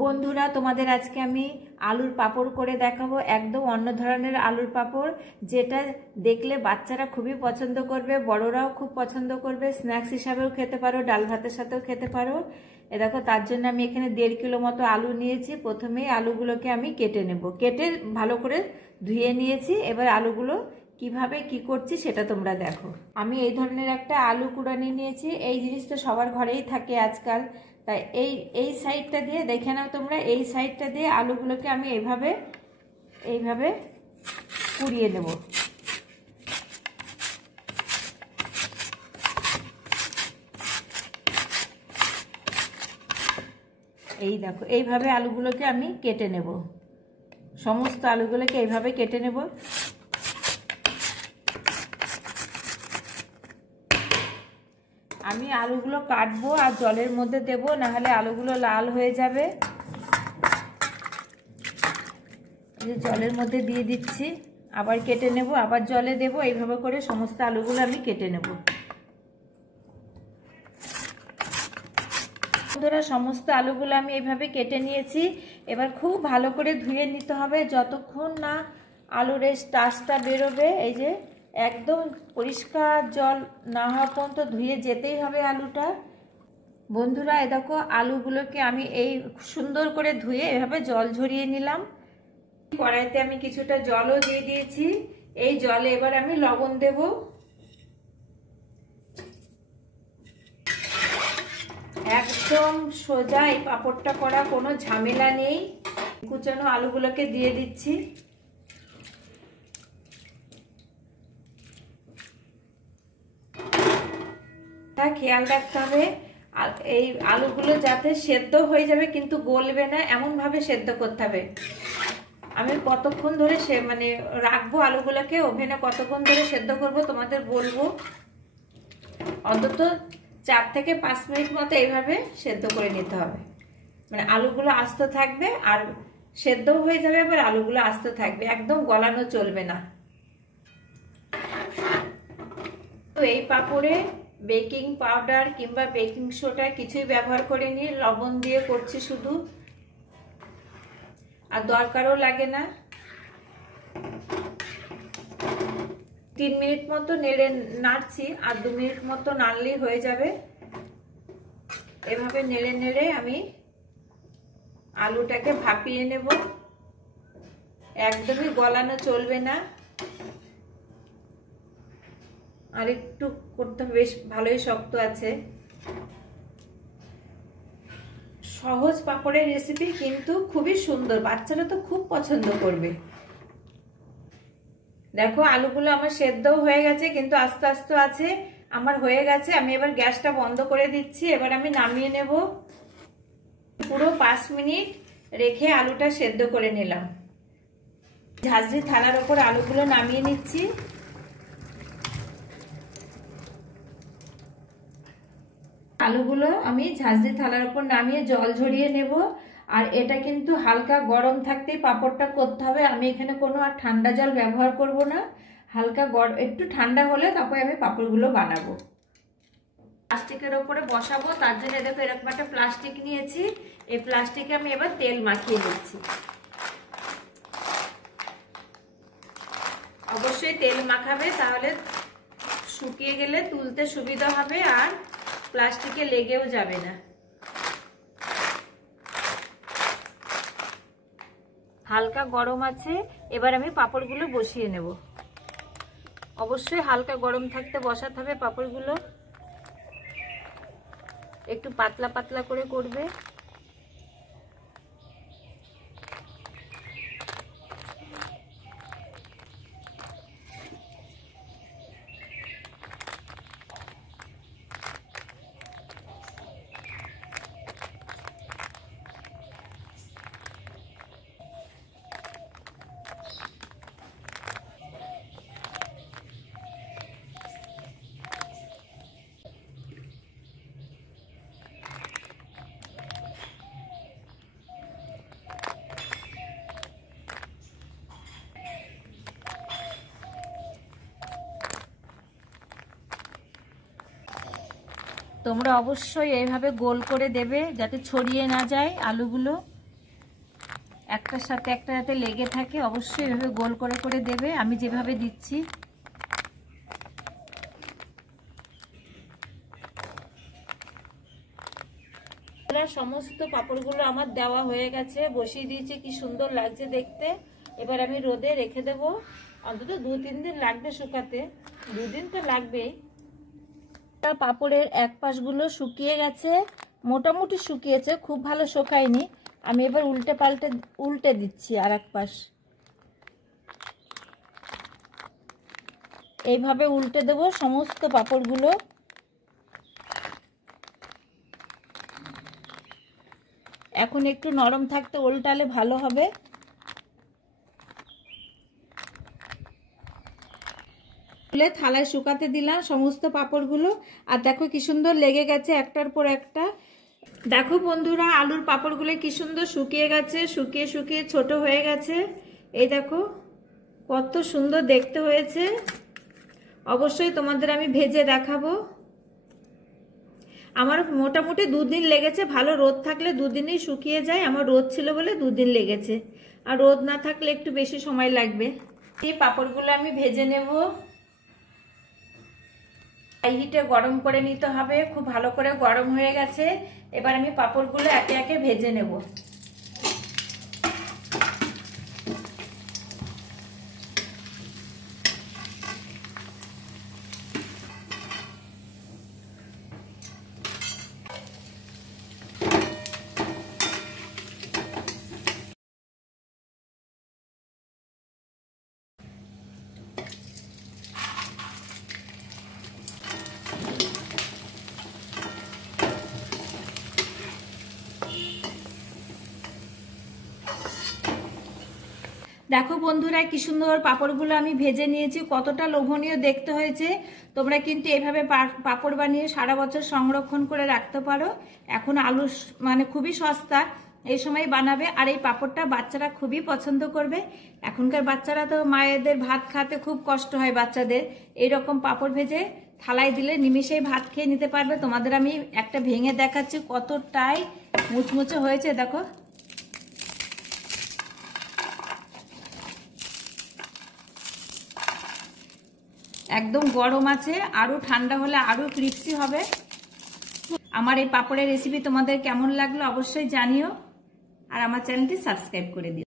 বন্ধুরা, তোমাদের আজকে আমি আলুর পাঁপড় করে দেখাবো। একদম অন্য ধরনের আলুর পাঁপড়, যেটা দেখলে বাচ্চারা খুবই পছন্দ করবে, বড়রাও খুব পছন্দ করবে। স্ন্যাক্স হিসাবেও খেতে পারো, ডাল ভাতের সাথেও খেতে পারো। এ দেখো, তার জন্য আমি এখানে 1.5 কিলো মতো আলু নিয়েছি। প্রথমেই আলুগুলোকে আমি কেটে নেব। কেটে ভালো করে ধুয়ে নিয়েছি। এবার আলুগুলো কিভাবে কি করছি সেটা তোমরা দেখো। আমি এই ধরনের একটা আলু কুড়ানি নিয়েছি। এই জিনিস তো সবার ঘরেই থাকে আজকাল। তাই এই সাইডটা দিয়ে দেখে নাও তোমরা, এই সাইডটা দিয়ে আলুগুলোকে আমি এইভাবে কুড়িয়ে নেব। এই দেখো, এইভাবে আলুগুলোকে আমি কেটে নেব। সমস্ত আলুগুলোকে এইভাবে কেটে নেব। আমি আলুগুলো কাটবো আর জলের মধ্যে দেবো, না হলে আলুগুলো লাল হয়ে যাবে। জলের মধ্যে দিয়ে দিচ্ছি, আবার কেটে নেব, আবার জলে দেব। এইভাবে করে সমস্ত আলুগুলো আমি কেটে নেব। বন্ধুরা, সমস্ত আলুগুলো আমি এইভাবে কেটে নিয়েছি। এবার খুব ভালো করে ধুয়ে নিতে হবে, যতক্ষণ না আলুর এই স্টার্চটা বেরোবে। এই যে একদম পরিষ্কার জল না হওয়া পর্যন্ত ধুয়ে যেতেই হবে আলুটা। বন্ধুরা, এই দেখো, আলুগুলোকে আমি এই সুন্দর করে ধুয়ে এভাবে জল ঝরিয়ে নিলাম। কড়াইতে আমি কিছুটা জলও দিয়ে দিয়েছি। এই জলে এবার আমি লবণ দেব। একদম সোজা এই পাঁপড়টা করা, কোনো ঝামেলা নেই। কুচানো আলুগুলোকে দিয়ে দিচ্ছি। তা খেয়াল রাখতে হবে, এই আলুগুলো যাতে সেদ্ধ হয়ে যাবে কিন্তু গলবে না, এমন ভাবে সেদ্ধ করতে হবে। আমি কতক্ষণ ধরে রাখবো আলুগুলোকে ওভেনে, কতক্ষণ ধরে সেদ্ধ করব তোমাদের বলবো। অন্তত 4 থেকে 5 মিনিট মতো এইভাবে সেদ্ধ করে নিতে হবে। মানে আলুগুলো আস্ত থাকবে আর সেদ্ধ হয়ে যাবে, আবার আলুগুলো আস্ত থাকবে, একদম গলানো চলবে না। তো এই পাঁপড়ে বেকিং পাউডার কিংবা বেকিং সোডা কিছুই ব্যবহার করিনি, লবণ দিয়ে করছি শুধু, আর দরকারও লাগে না। 3 মিনিট মতো নাড়ছি, আর 2 মিনিট মতো নাড়লেই হয়ে যাবে। এভাবে নেড়ে নেড়ে আমি আলুটাকে ভাপিয়ে নেব। একদমই গলানো চলবে না, আর একটু করতে হবে, বেশ ভালোই শক্ত আছে। সহজ পাঁপড়ের রেসিপি, কিন্তু খুবই সুন্দর, বাচ্চারা তো খুব পছন্দ করবে। দেখো, আলুগুলো আমার সেদ্ধও হয়ে গেছে, কিন্তু আস্তে আস্তে আছে। আমার হয়ে গেছে। আমি এবার গ্যাসটা বন্ধ করে দিচ্ছি। এবার আমি নামিয়ে নেব। পুরো 5 মিনিট রেখে আলুটা সেদ্ধ করে নিলাম। ঝাঁঝরি থালার ওপর আলুগুলো নামিয়ে নিচ্ছি। আলুগুলো আমি ঝাঁঝরি থালার উপর নামিয়ে জল ঝরিয়ে নেব। আর এটা কিন্তু হালকা গরম থাকতেই পাঁপড়টা করতে হবে। আমি এখানে কোনো আর ঠান্ডা জল ব্যবহার করব না। হালকা একটু ঠান্ডা হলে তারপরে আমি পাঁপড়গুলো বানাবো। প্লাস্টিকের ওপরে বসাবো, তার জন্য দেখো এরকম একটা প্লাস্টিক নিয়েছি। এই প্লাস্টিকে আমি এবার তেল মাখিয়ে দিচ্ছি। অবশ্যই তেল মাখাবে, তাহলে শুকিয়ে গেলে তুলতে সুবিধা হবে আর প্লাস্টিকে লেগেও যাবে না। হালকা গরম আছে। এবার আমি পাঁপড়গুলো বসিয়ে নেব। অবশ্যই হালকা গরম থাকতে বসাতে হবে পাঁপড়গুলো। একটু পাতলা পাতলা করে করবে। তোমরা অবশ্যই এইভাবে গোল করে দেবে, যাতে ছড়িয়ে না যায় আলুগুলো। একটার সাথে একটা যাতে লেগে থাকে, অবশ্যই এভাবে গোল করে করে দেবে, আমি যেভাবে দিচ্ছি। সমস্ত পাঁপড়গুলো আমার দেওয়া হয়ে গেছে, বসিয়ে দিয়েছি, কি সুন্দর লাগছে দেখতে। এবার আমি রোদে রেখে দেবো, অন্তত 2-3 দিন লাগবে শুকাতে, 2 দিন তো লাগবেই। পাঁপড়ের এক পাশগুলো শুকিয়ে গেছে, মোটামুটি শুকিয়েছে, খুব ভালো শুকায়নি। আমি এবার উল্টে দিচ্ছি আর এক পাশ, এইভাবে উল্টে দেবো সমস্ত পাঁপড়গুলো। এখন একটু নরম থাকতে উল্টালে ভালো হবে। থালায় শুকাতে দিলাম সমস্ত পাঁপড়গুলো, আর দেখো কি সুন্দর লেগে গেছে একটার পর একটা। দেখো বন্ধুরা, আলুর পাঁপড়গুলো কি সুন্দর শুকিয়ে গেছে, শুকিয়ে শুকিয়ে ছোট হয়ে গেছে। এই দেখো কত সুন্দর দেখতে হয়েছে। অবশ্যই তোমাদের আমি ভেজে দেখাবো। আমার মোটামুটি 2 দিন লেগেছে, ভালো রোদ থাকলে 2 দিনেই শুকিয়ে যায়। আমার রোদ ছিল বলে 2 দিন লেগেছে, আর রোদ না থাকলে একটু বেশি সময় লাগবে। এই পাঁপড়গুলো আমি ভেজে নেব। হাই হিটে গরম করে নিতে হবে, খুব ভালো করে গরম হয়ে গেছে। এবার আমি পাঁপড়গুলো একে একে ভেজে নেব। দেখো বন্ধুরা, কি সুন্দর পাঁপড়গুলো আমি ভেজে নিয়েছি, কতটা লোভনীয় দেখতে হয়েছে। তোমরা কিন্তু এভাবে পাঁপড় বানিয়ে সারা বছর সংরক্ষণ করে রাখতে পারো। এখন আলু মানে খুবই সস্তা, এই সময় বানাবে। আর এই পাঁপড়টা বাচ্চারা খুবই পছন্দ করবে। এখনকার বাচ্চারা তো মায়েদের ভাত খাতে খুব কষ্ট হয় বাচ্চাদের, এইরকম পাঁপড় ভেজে থালায় দিলে নিমিষেই ভাত খেয়ে নিতে পারবে। তোমাদের আমি একটা ভেঙে দেখাচ্ছি, কতটাই মুচমুচে হয়েছে দেখো। একদম গরম আছে, আরো ঠান্ডা হলে আরো ক্রিস্পি হবে। আমার এই পাঁপড়ের রেসিপি তোমাদের কেমন লাগলো অবশ্যই জানিও, আর আমার চ্যানেলটি সাবস্ক্রাইব করে দিও।